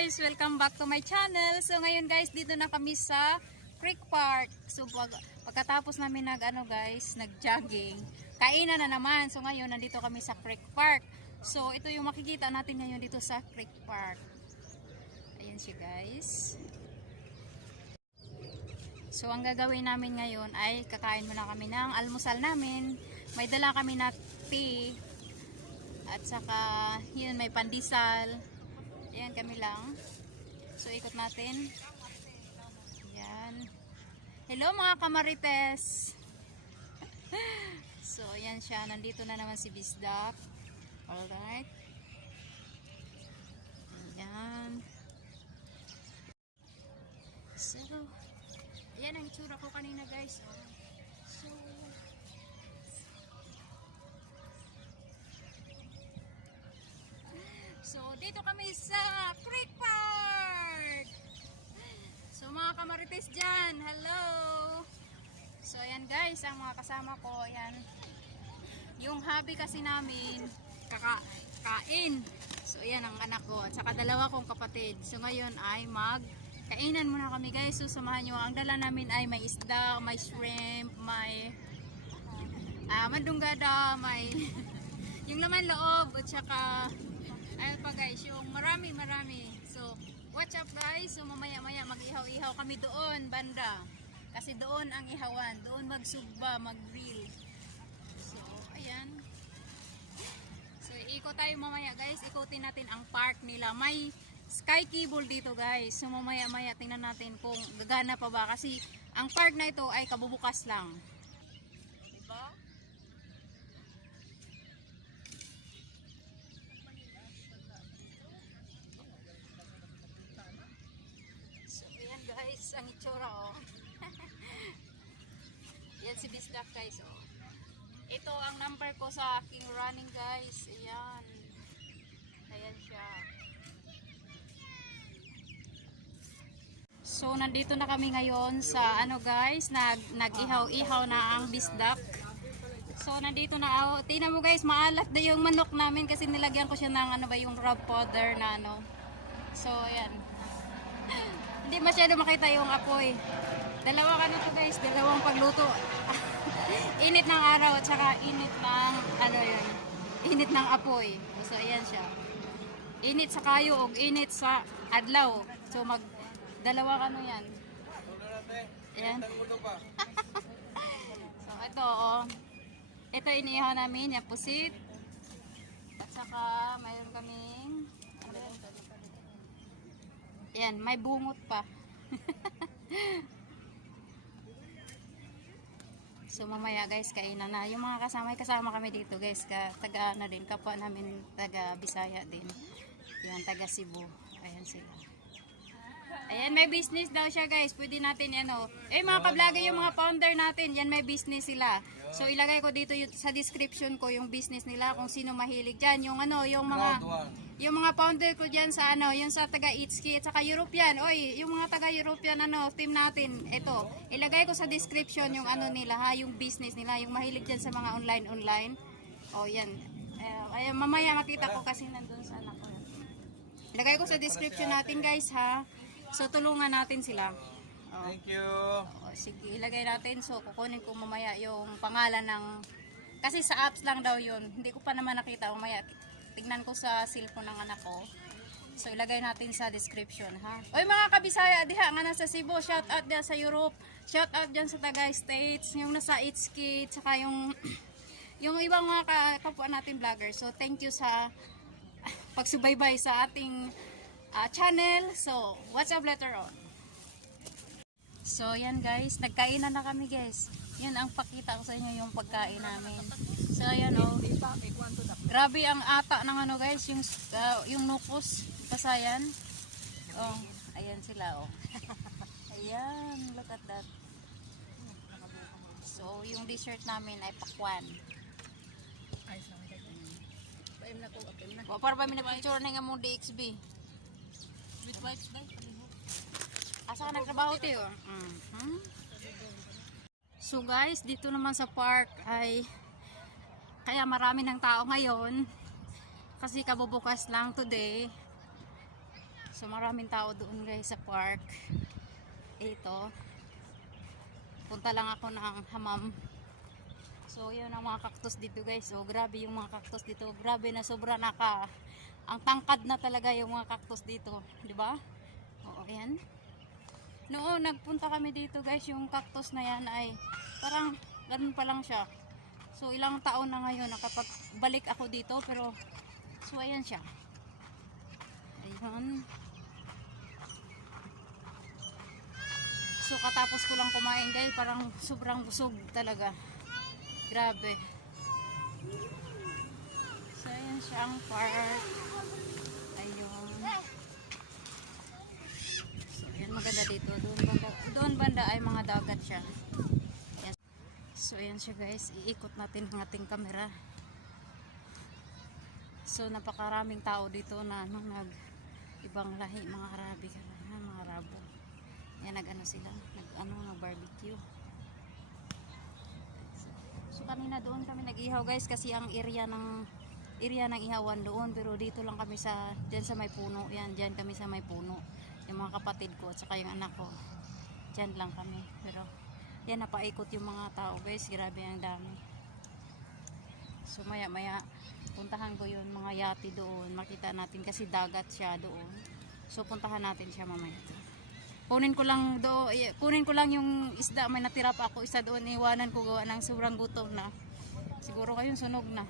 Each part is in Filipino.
guys! Welcome back to my channel. So ngayon guys, dito na kami sa Creek Park. So pag, pagkatapos namin nag ano guys, nag-jogging, kainan na naman. So ngayon nandito kami sa Creek Park. So ito yung makikita natin ngayon dito sa Creek Park. Ayan siya guys. So ang gagawin namin ngayon ay kakain muna kami ng almusal namin. May dala kami na tea. At saka, yun, may pandesal. Ayan, kami lang. So, ikot natin. Ayan. Hello mga kamarites! so, ayan siya. Nandito na naman si Bisdak. Alright. Ayan. So, ayan ang itsura ko kanina guys. Oh. So, So, dito kami sa Creek Park. So, mga kamarites dyan, hello. So, ayan guys, ang mga kasama ko, ayan. Yung hobby kasi namin, kakain. So, ayan ang anak ko. At saka dalawa kong kapatid. So, ngayon ay mag kainan muna kami guys. So, samahan nyo. Ang dala namin ay may isda, may shrimp, may ah madunggada, may yung laman loob at saka ayun pa guys, yung marami marami. So, watch up guys. So, mamaya maya mag-ihaw-ihaw kami doon, banda. Kasi doon ang ihawan. Doon magsugba, mag-grill. So, ayan. So, ikot tayo mamaya guys. Ikutin natin ang park nila. May sky cable dito guys. So, mamaya maya tingnan natin kung gagana pa ba. Kasi ang park na ito ay kabubukas lang. Diba? So, ayan guys, ang itsura oh. Si Bisdak guys oh. Ito ang number ko sa aking running guys. Ayan. Ayan siya. So, nandito na kami ngayon sa ano guys, nag, nag-ihaw-ihaw na ang bisdak. So, nandito na ako. Tingnan mo guys, maalat na yung manok namin kasi nilagyan ko siya ng ano ba yung rub powder na ano. So, ayan. Hindi masyado makita yung apoy. Dalawa ka na to guys, dalawang pagluto. init ng araw at saka init ng ano yun, init ng apoy. So, ayan siya. Init sa kayo o init sa adlaw. So, mag dalawa ano yan. Ayan. so, ito oh. Ito inihaw namin, yung pusit. At saka, mayroon kaming ano? Yan, may bungot pa. so mamaya guys, kainan na. Yung mga kasama, kasama kami dito guys, ka, taga na din, kapwa namin taga Bisaya din. Yan, taga Cebu. Ayan sila. Ayan, may business daw siya guys. Pwede natin ano. Eh mga ka-vlogger, yung mga founder natin, yan may business sila. So ilagay ko dito yung- sa description ko yung business nila kung sino mahilig diyan. Yung ano, yung mga yung mga founder ko diyan sa ano, yung sa taga Itski at saka European. Oy, yung mga taga European ano, team natin. Ito, ilagay ko sa description yung ano nila ha, yung business nila, yung mahilig diyan sa mga online online. Oh, yan. Eh, ayan, mamaya makita ko kasi nandun sa anak ko. Ilagay ko sa description natin guys ha. So tulungan natin sila. Oh. Thank you. O, sige, ilagay natin. So, kukunin ko mamaya yung pangalan ng... Kasi sa apps lang daw yun. Hindi ko pa naman nakita. Mamaya, tignan ko sa cellphone ng anak ko. So, ilagay natin sa description, ha? Oy, mga kabisaya, diha nga nasa Cebu. Shout out dyan sa Europe. Shout out dyan sa Tagay States. Yung nasa Itski. Tsaka yung... yung ibang mga ka- kapwa natin vlogger. So, thank you sa pagsubaybay sa ating ah, channel. So, what's up later on? So, yan guys. Nagkainan na kami guys. Yan ang pakita ko sa inyo yung pagkain namin. So, ayan oh. Grabe ang ata ng ano guys. Yung, ah, yung nukos. Pasayan. Oh, ayan sila oh. ayan. Look at that. So, yung dessert namin ay pakwan. Wa para ba minapicture na nga mong DXB? With wipes dahil. Asa ka nagtrabaho tayo? Mhm. So guys, dito naman sa park ay kaya marami ng tao ngayon kasi kabubukas lang today. So maraming tao doon guys sa park. Ito. Punta lang ako ng hamam. So yun ang mga cactus dito guys. So grabe yung mga cactus dito. Grabe na sobra naka ang tangkad na talaga yung mga cactus dito, 'di ba? Oo, ayan. Noon nagpunta kami dito guys, yung cactus na yan ay parang ganun pa lang siya. So ilang taon na ngayon nakapagbalik ako dito pero so ayan siya. Ayun. So katapos ko lang kumain guys, parang sobrang busog talaga. Grabe. So ayan siya ang park. Ayun. Maganda dito. Doon banda, doon banda ay mga dagat siya. Yes. So ayan siya guys, iikot natin ang ating camera. So napakaraming tao dito na ano, nag ibang lahi, mga Arabic, mga Arabo. Yan nag-ano sila, nag-ano nag barbecue. So, so kanina doon kami nag-ihaw guys kasi ang area ng area ng ihawan doon pero dito lang kami sa diyan sa may puno. Yan, diyan kami sa may puno. Yung mga kapatid ko at saka yung anak ko. Diyan lang kami. Pero yan napaikot yung mga tao guys. Grabe ang dami. So maya maya puntahan ko yun mga yati doon. Makita natin kasi dagat siya doon. So puntahan natin siya mamaya. Kunin ko lang do, eh, kunin ko lang yung isda may natira pa ako isa doon iwanan ko gawa ng sobrang gutom na. Siguro kayong sunog na.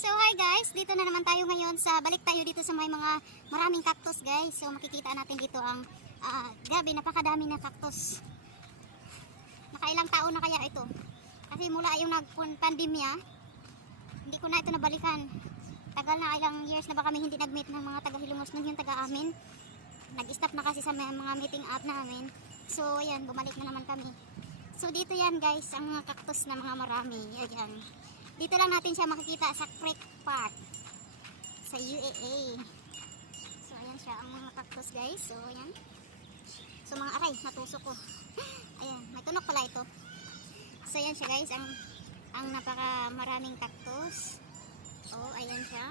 So hi guys, dito na naman tayo ngayon sa balik tayo dito sa may mga maraming cactus guys. So makikita natin dito ang ah, grabe napakadami na cactus. Nakailang taon na kaya ito? Kasi mula yung nagpandemya, hindi ko na ito nabalikan. Tagal na ilang years na ba kami hindi nag-meet ng mga taga-Hilongos nun yung taga-amin. Nag-stop na kasi sa mga meeting app namin. So ayan, bumalik na naman kami. So dito yan guys, ang mga cactus na mga marami. Ayan. Dito lang natin siya makikita sa Creek Park sa UAA. So ayan siya ang mga cactus guys. So ayan. So mga aray, natusok ko. Ayan, may tunok pala ito. So ayan siya guys, ang ang napaka maraming cactus. Oh, ayan siya.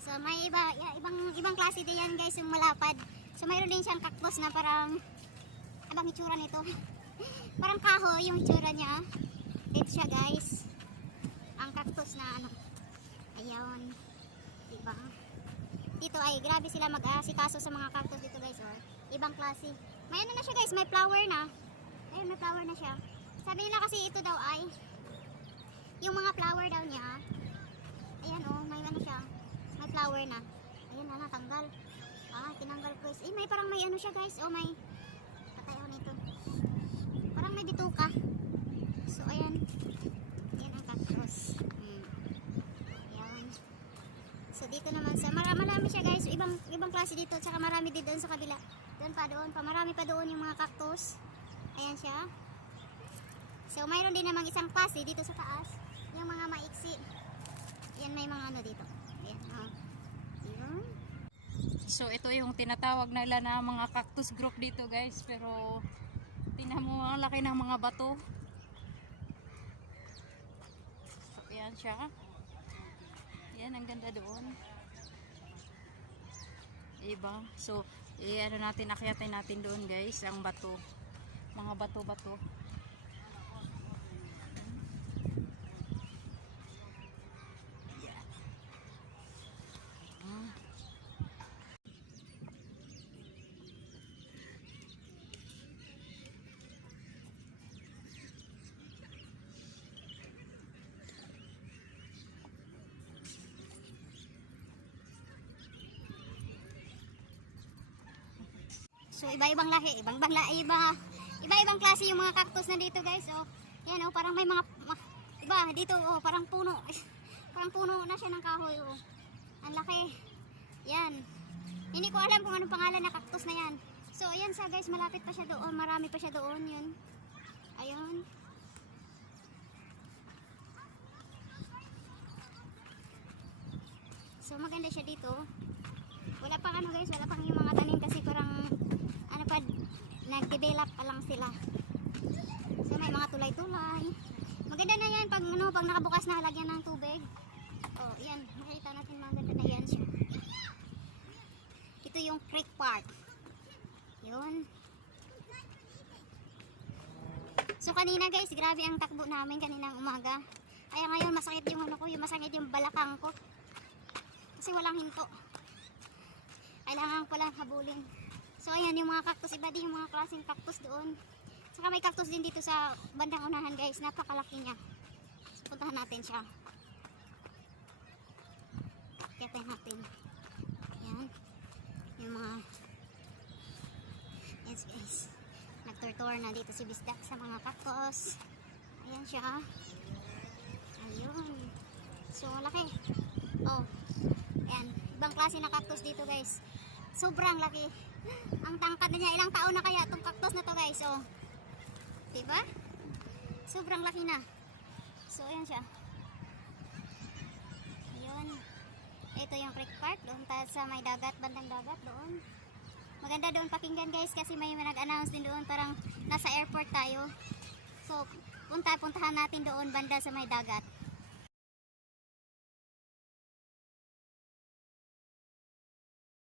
So may iba, ibang ibang klase din yan guys yung malapad. So mayroon din siyang cactus na parang abang itsura nito. parang kahoy yung itsura niya. Ito siya guys. Ang cactus na ano. Ayun. Diba? Dito ay grabe sila mag-aasikaso sa mga cactus dito guys. Oh. Ibang klase. May ano na siya guys, may flower na. Ayun, may flower na siya. Sabi nila kasi ito daw ay yung mga flower daw niya. Ayan oh, may ano siya. May flower na. Ayan na, natanggal. Ah, tinanggal ko. Eh, may parang may ano siya guys. Oh, may patay ako nito. Parang may bituka. So, ayan. Ayan ang cactus. Hmm. Ayan. So, dito naman sa, mara, marami siya guys. Ibang, klase dito. Tsaka marami din doon sa kabila. Doon pa doon pa. Marami pa doon yung mga cactus. Ayan siya. So, mayroon din namang isang klase dito sa taas. Yung mga maiksi. Ayan, may mga ano dito. Ayan, oh. Ayan. So ito yung tinatawag nila na mga cactus group dito guys pero tingnan mo ang laki ng mga bato. So, yan siya. Yan ang ganda doon. Iba. So i-ano natin akyatin natin doon guys ang bato. Mga bato-bato. So iba-ibang lahi, ibang ibang lahi, iba iba-ibang klase yung mga cactus na dito, guys. Oh, yan oh, parang may mga iba dito oh, parang puno. parang puno na siya ng kahoy oh. Ang laki. Yan. Hindi ko alam kung anong pangalan na cactus na yan. So ayan sa guys, malapit pa siya doon, marami pa siya doon, yun. Ayun. So maganda siya dito. Wala pang ano guys, wala pang yung mga tanim kasi parang pa, nag-develop pa lang sila. So may mga tulay-tulay. Maganda na yan pag, ano, pag nakabukas na lagyan ng tubig. Oh, yan. Makita natin maganda na yan siya. Ito yung creek park. Yun. So kanina guys, grabe ang takbo namin kaninang umaga. Kaya ngayon masakit yung ano ko, yung masakit yung balakang ko. Kasi walang hinto. Kailangan ko lang habulin. So ayan yung mga cactus, iba din yung mga klaseng cactus doon. Saka may cactus din dito sa bandang unahan guys, napakalaki niya. So, puntahan natin siya. Kaya natin. Yan. Yung mga Yes guys. Nagtour-tour na dito si Bisdak sa mga cactus. Ayan siya. Ayun. So, laki. Oh. Ayan. Ibang klase na cactus dito guys. Sobrang laki. Ang tangkad na niya. Ilang taon na kaya itong cactus na to guys. Oh. Diba? Sobrang laki na. So, ayan siya. Ayun. Ito yung creek park. Doon tayo sa may dagat, bandang dagat doon. Maganda doon pakinggan guys kasi may nag-announce din doon parang nasa airport tayo. So, punta-puntahan natin doon banda sa may dagat.